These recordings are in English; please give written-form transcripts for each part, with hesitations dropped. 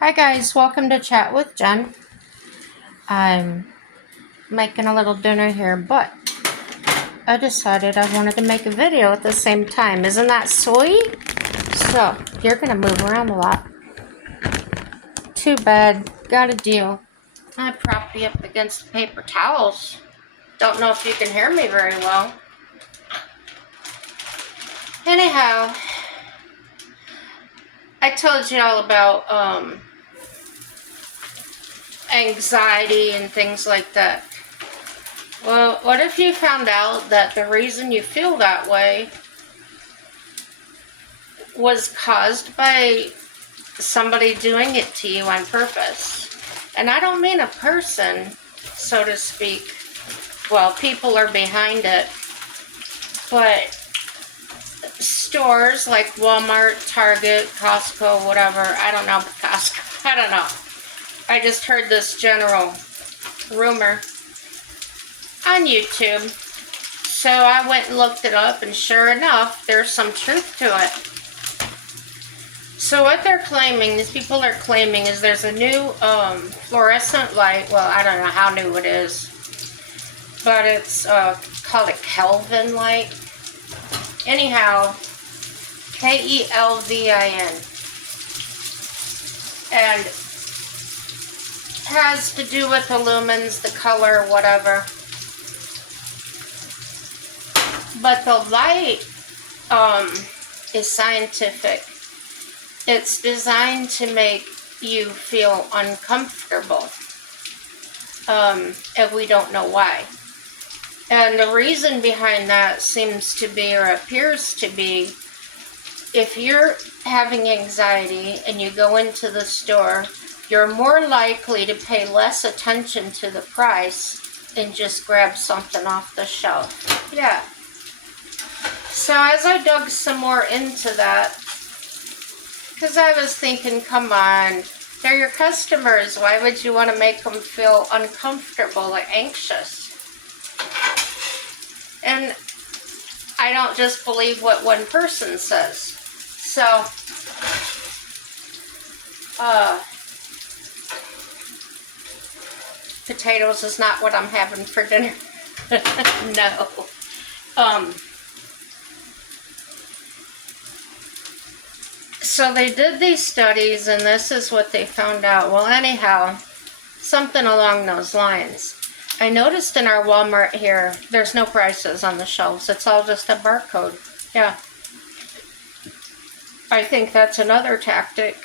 Hi guys, welcome to Chat with Jen. I'm making a little dinner here, but I decided I wanted to make a video at the same time. Isn't that sweet? So, you're gonna move around a lot. Too bad. Got a deal. I propped you up against the paper towels. Don't know if you can hear me very well. Anyhow, I told you all about anxiety and things like that. Well, what if you found out that the reason you feel that way was caused by somebody doing it to you on purpose? And I don't mean a person, so to speak. Well, people are behind it. But stores like Walmart, Target, Costco, whatever. I don't know. Costco. I don't know. I just heard this general rumor on YouTube. So I went and looked it up, and sure enough, there's some truth to it. So what they're claiming, these people are claiming, is there's a new fluorescent light. Well, I don't know how new it is, but it's called a Kelvin light. Anyhow, Kelvin, and has to do with the lumens, the color, whatever. But the light is scientific. It's designed to make you feel uncomfortable, and we don't know why. And the reason behind that seems to be, or appears to be, if you're having anxiety and you go into the store, you're more likely to pay less attention to the price and just grab something off the shelf. Yeah. So as I dug some more into that, because I was thinking, come on, they're your customers. Why would you want to make them feel uncomfortable or anxious? And I don't just believe what one person says. So, potatoes is not what I'm having for dinner. No. So they did these studies, and this is what they found out. Well, anyhow, something along those lines. I noticed in our Walmart here, there's no prices on the shelves. It's all just a barcode. Yeah. I think that's another tactic.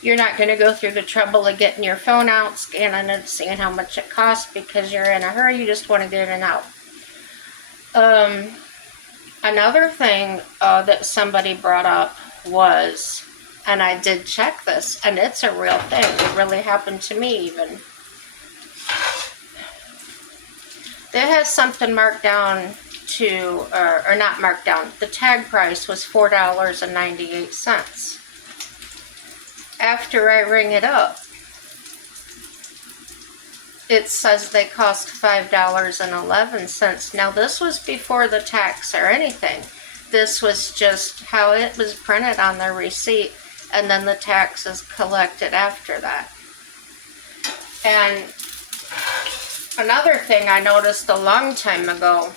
You're not going to go through the trouble of getting your phone out, scanning it, seeing how much it costs because you're in a hurry. You just want to get in and out. Another thing that somebody brought up was, and I did check this, and it's a real thing. It really happened to me even. It has something marked down to, or not marked down, the tag price was $4.98. After I ring it up, it says they cost $5.11. Now this was before the tax or anything. This was just how it was printed on the receipt, and then the tax is collected after that. And another thing I noticed a long time ago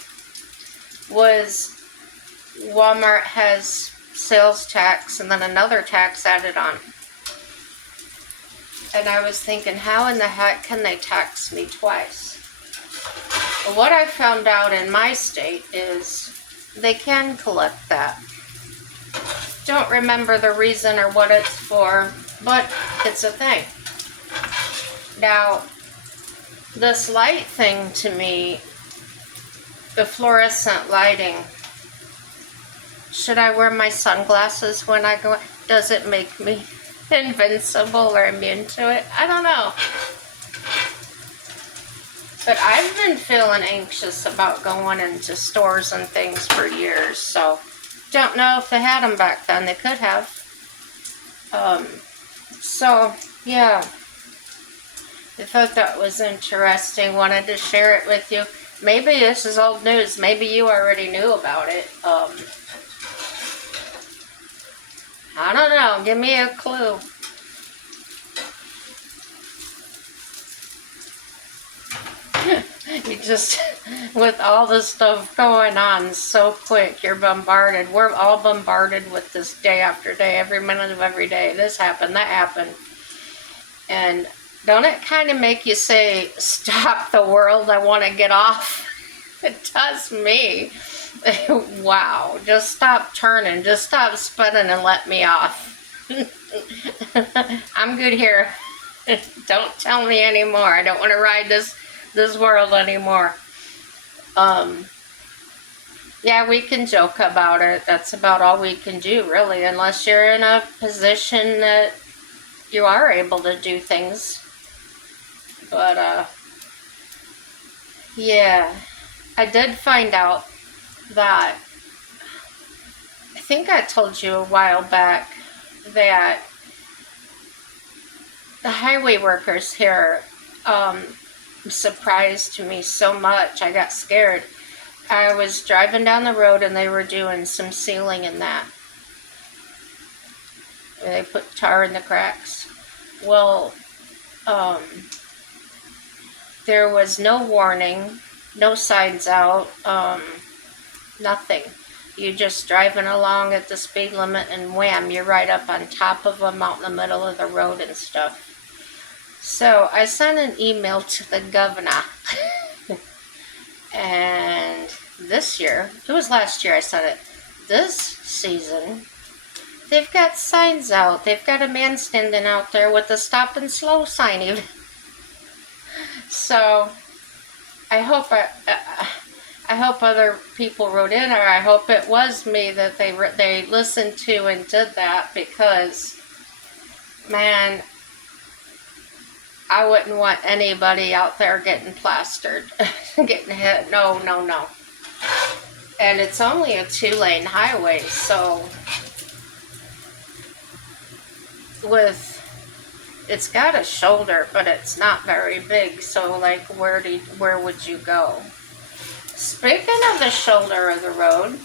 was Walmart has sales tax and then another tax added on. And I was thinking, how in the heck can they tax me twice? Well, what I found out in my state is they can collect that. Don't remember the reason or what it's for, but it's a thing. Now, this light thing to me, the fluorescent lighting, should I wear my sunglasses when I go? Does it make me invincible or immune to it? I don't know. But I've been feeling anxious about going into stores and things for years, so don't know if they had them back then. They could have. So, yeah. I thought that was interesting. Wanted to share it with you. Maybe this is old news. Maybe you already knew about it. I don't know. Give me a clue. You just, with all this stuff going on so quick, you're bombarded. We're all bombarded with this day after day, every minute of every day. This happened, that happened. And don't it kind of make you say, stop the world, I want to get off? It does me. Wow, just stop turning, just stop spinning and let me off. I'm good here. Don't tell me anymore. I don't want to ride this world anymore. Yeah, we can joke about it. That's about all we can do, really, unless you're in a position that you are able to do things. But, yeah, I did find out that, I think I told you a while back that the highway workers here surprised me so much. I got scared. I was driving down the road and they were doing some sealing in that. They put tar in the cracks. Well, there was no warning, no signs out, nothing. You're just driving along at the speed limit and wham, you're right up on top of them out in the middle of the road and stuff. So I sent an email to the governor. And this year, it was last year I sent it, this season, they've got signs out. They've got a man standing out there with the stop and slow sign even. So I hope other people wrote in, or I hope it was me that they listened to and did that, because, man, I wouldn't want anybody out there getting plastered, getting hit. No, no, no. And it's only a 2-lane highway, so it's got a shoulder, but it's not very big. So, like, where would you go? Speaking of the shoulder of the road,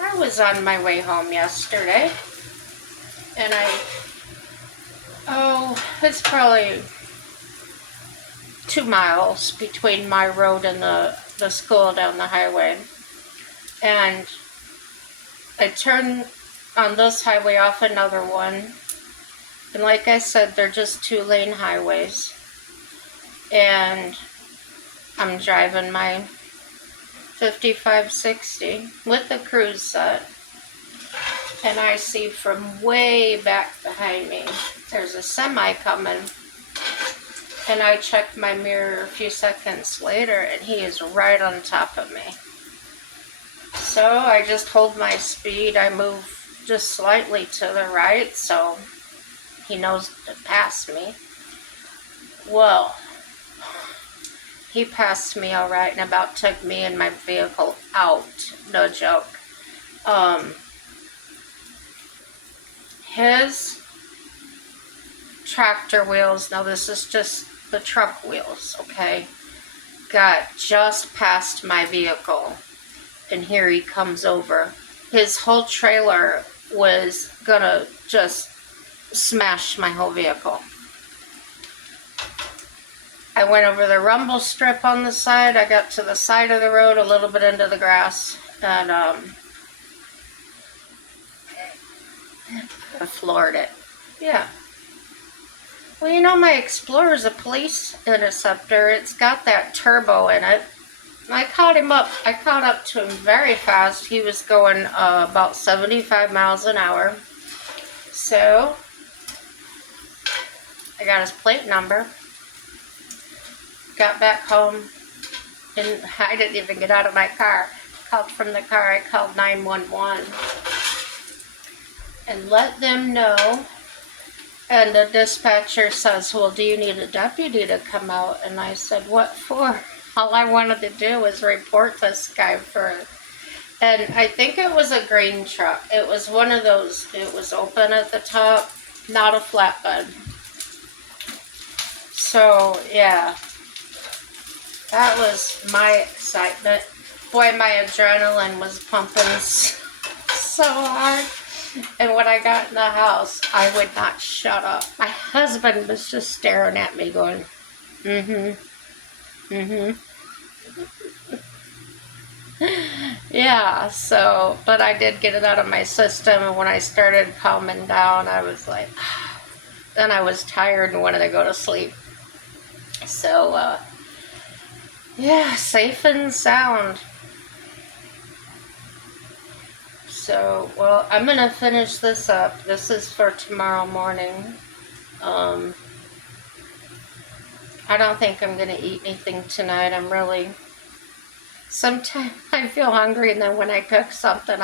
I was on my way home yesterday, and it's probably 2 miles between my road and the school down the highway. And I turned on this highway off another one. And like I said, they're just 2-lane highways. And I'm driving my 5560 with the cruise set. And I see from way back behind me, there's a semi coming. And I checked my mirror a few seconds later, and he is right on top of me. So I just hold my speed. I move just slightly to the right, so he knows to pass me. Well, he passed me all right and about took me and my vehicle out. No joke. His tractor wheels, now this is just the truck wheels, okay, got just past my vehicle, and here he comes over. His whole trailer was gonna just smash my whole vehicle. I went over the rumble strip on the side. I got to the side of the road, a little bit into the grass, and I floored it. Yeah. Well, you know, my Explorer's a police interceptor. It's got that turbo in it. I caught up to him very fast. He was going about 75 miles an hour. So, I got his plate number. Got back home, and I didn't even get out of my car. Called from the car. I called 911 and let them know. And the dispatcher says, well, do you need a deputy to come out? And I said, what for? All I wanted to do was report this guy for, and I think it was a green truck. It was one of those, it was open at the top, not a flatbed. So, yeah, that was my excitement. Boy, my adrenaline was pumping so hard. And when I got in the house, I would not shut up. My husband was just staring at me going, Mhm. Yeah, so, but I did get it out of my system, and when I started calming down, I was like, then I was tired and wanted to go to sleep. So, yeah, safe and sound. So, well, I'm gonna finish this up. This is for tomorrow morning. Um, I don't think I'm gonna eat anything tonight. Sometimes I feel hungry, and then when I cook something,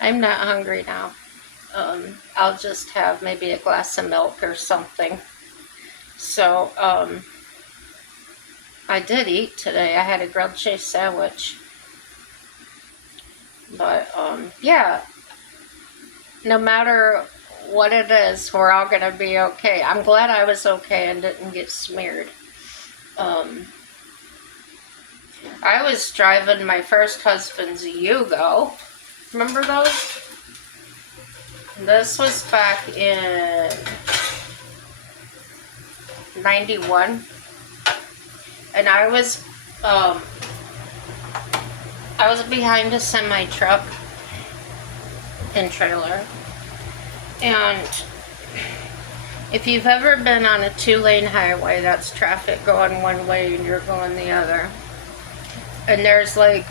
I'm not hungry now. I'll just have maybe a glass of milk or something. So, I did eat today. I had a grilled cheese sandwich. But, yeah, no matter what it is, we're all going to be okay. I'm glad I was okay and didn't get smeared. I was driving my first husband's Yugo. Remember those? This was back in 91. And I was behind a semi truck and trailer. And if you've ever been on a 2-lane highway, that's traffic going one way and you're going the other. And there's like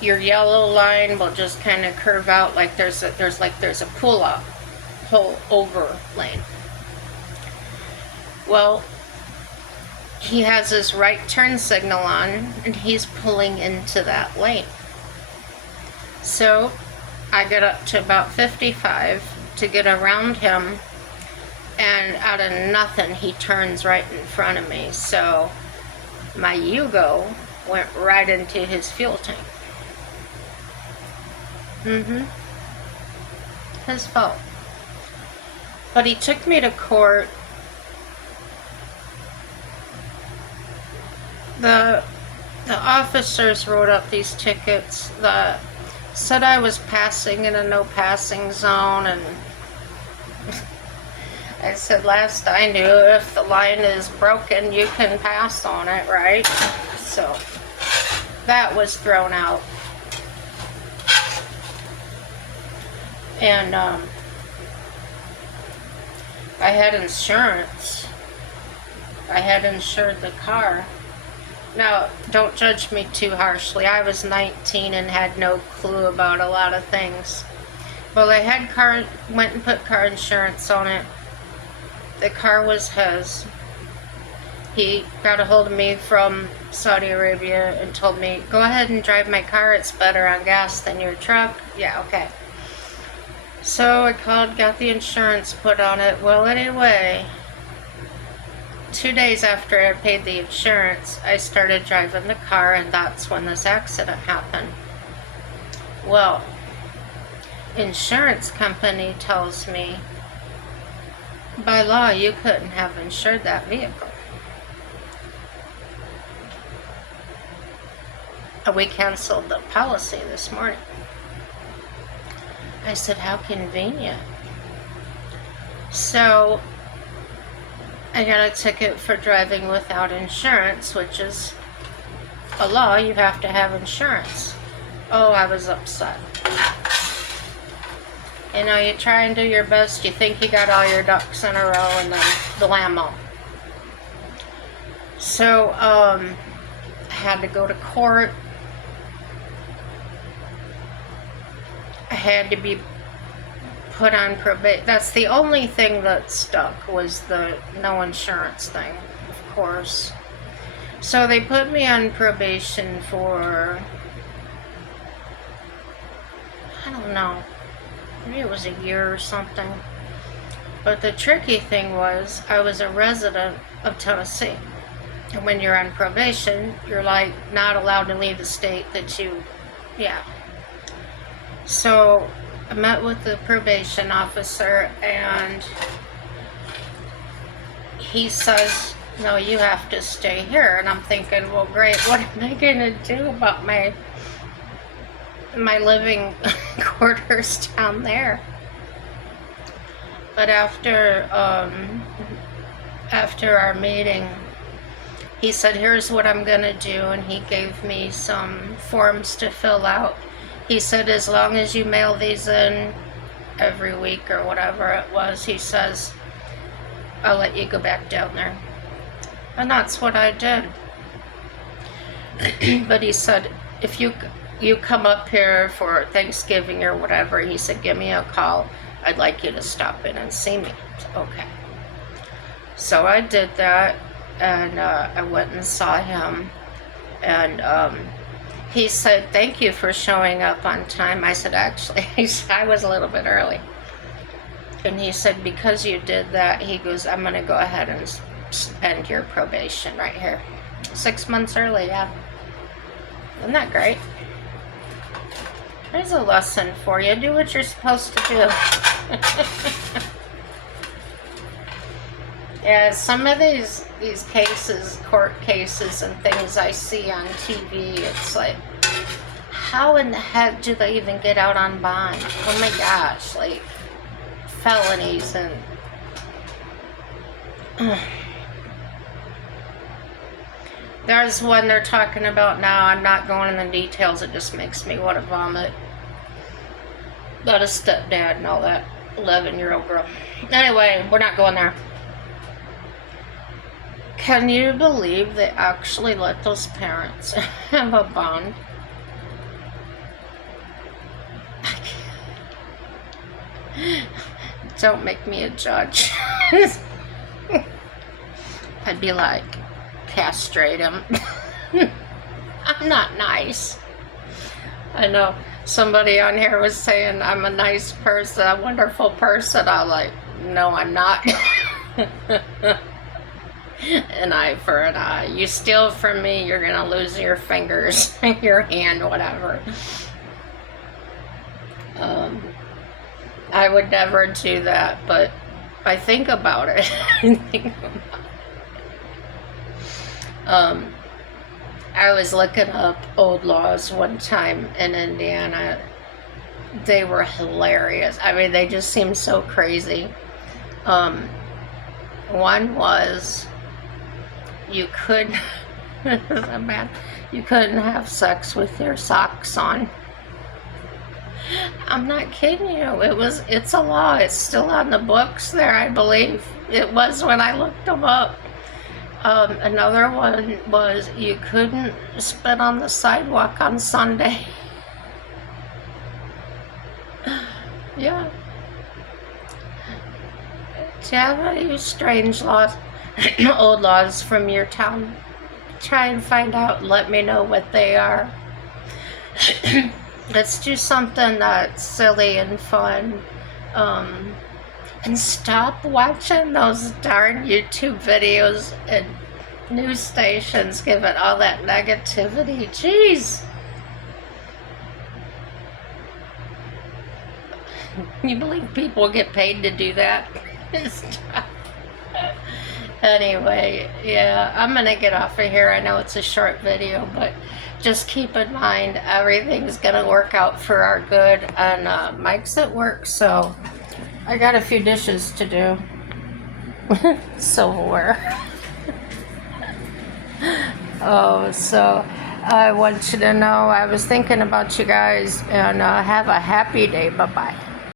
your yellow line will just kind of curve out like there's a pull over lane. Well, he has his right turn signal on and he's pulling into that lane. So I get up to about 55 to get around him, and out of nothing he turns right in front of me. So my Yugo went right into his fuel tank. His fault. But he took me to court. The officers wrote up these tickets that said I was passing in a no passing zone, and I said last I knew if the line is broken you can pass on it, right? So that was thrown out. And I had insurance. I had insured the car. Now, don't judge me too harshly. I was 19 and had no clue about a lot of things. Well, I went and put car insurance on it. The car was his. He got a hold of me from Saudi Arabia and told me, go ahead and drive my car. It's better on gas than your truck. Yeah, okay. So I called, got the insurance put on it. Well, anyway, 2 days after I paid the insurance, I started driving the car, and that's when this accident happened. Well, insurance company tells me by law you couldn't have insured that vehicle. We canceled the policy this morning. I said, how convenient. So I got a ticket for driving without insurance, which is a law. You have to have insurance. Oh, I was upset. You know, you try and do your best. You think you got all your ducks in a row, and then the blammo. So, I had to go to court. I had to be put on probation. That's the only thing that stuck, was the no insurance thing, of course. So they put me on probation for, I don't know, maybe it was a year or something. But the tricky thing was, I was a resident of Tennessee. And when you're on probation, you're like not allowed to leave the state that you, yeah. So I met with the probation officer, and he says, no, you have to stay here. And I'm thinking, well, great, what am I going to do about my living quarters down there? But after our meeting, he said, here's what I'm gonna do, and he gave me some forms to fill out. He said, as long as you mail these in every week or whatever it was, he says, I'll let you go back down there. And that's what I did. But he said, if you come up here for Thanksgiving or whatever, he said, give me a call. I'd like you to stop in and see me. Okay. So I did that, and I went and saw him, and he said, thank you for showing up on time. I said, actually, I was a little bit early. And he said, because you did that, he goes, I'm going to go ahead and end your probation right here. 6 months early, yeah. Isn't that great? There's a lesson for you. Do what you're supposed to do. Yeah, some of these cases, court cases and things I see on TV, it's like, how in the heck do they even get out on bond? Oh my gosh, like felonies and there's one they're talking about now. I'm not going in the details, it just makes me want to vomit. About a stepdad and all that 11-year-old girl. Anyway, we're not going there. Can you believe they actually let those parents have a bond? Don't make me a judge. I'd be like, castrate him. I'm not nice. I know somebody on here was saying I'm a nice person, a wonderful person. I'm like, no, I'm not. An eye for an eye. You steal from me, you're gonna lose your fingers, your hand, whatever. I would never do that, but I think about it. I was looking up old laws one time in Indiana. They were hilarious. I mean, they just seemed so crazy. One was you couldn't have sex with your socks on. I'm not kidding you. It's a law. It's still on the books there, I believe. It was when I looked them up. Another one was you couldn't spit on the sidewalk on Sunday. Yeah. Do you have any strange laws, old laws from your town? Try and find out and let me know what they are. Let's do something that's silly and fun. And stop watching those darn YouTube videos and news stations giving all that negativity. Jeez. You believe people get paid to do that? Anyway, yeah, I'm gonna get off of here. I know it's a short video, but just keep in mind everything's gonna work out for our good. And Mike's at work, so I got a few dishes to do. Silverware. Oh, so I want you to know I was thinking about you guys, and have a happy day. Bye-bye.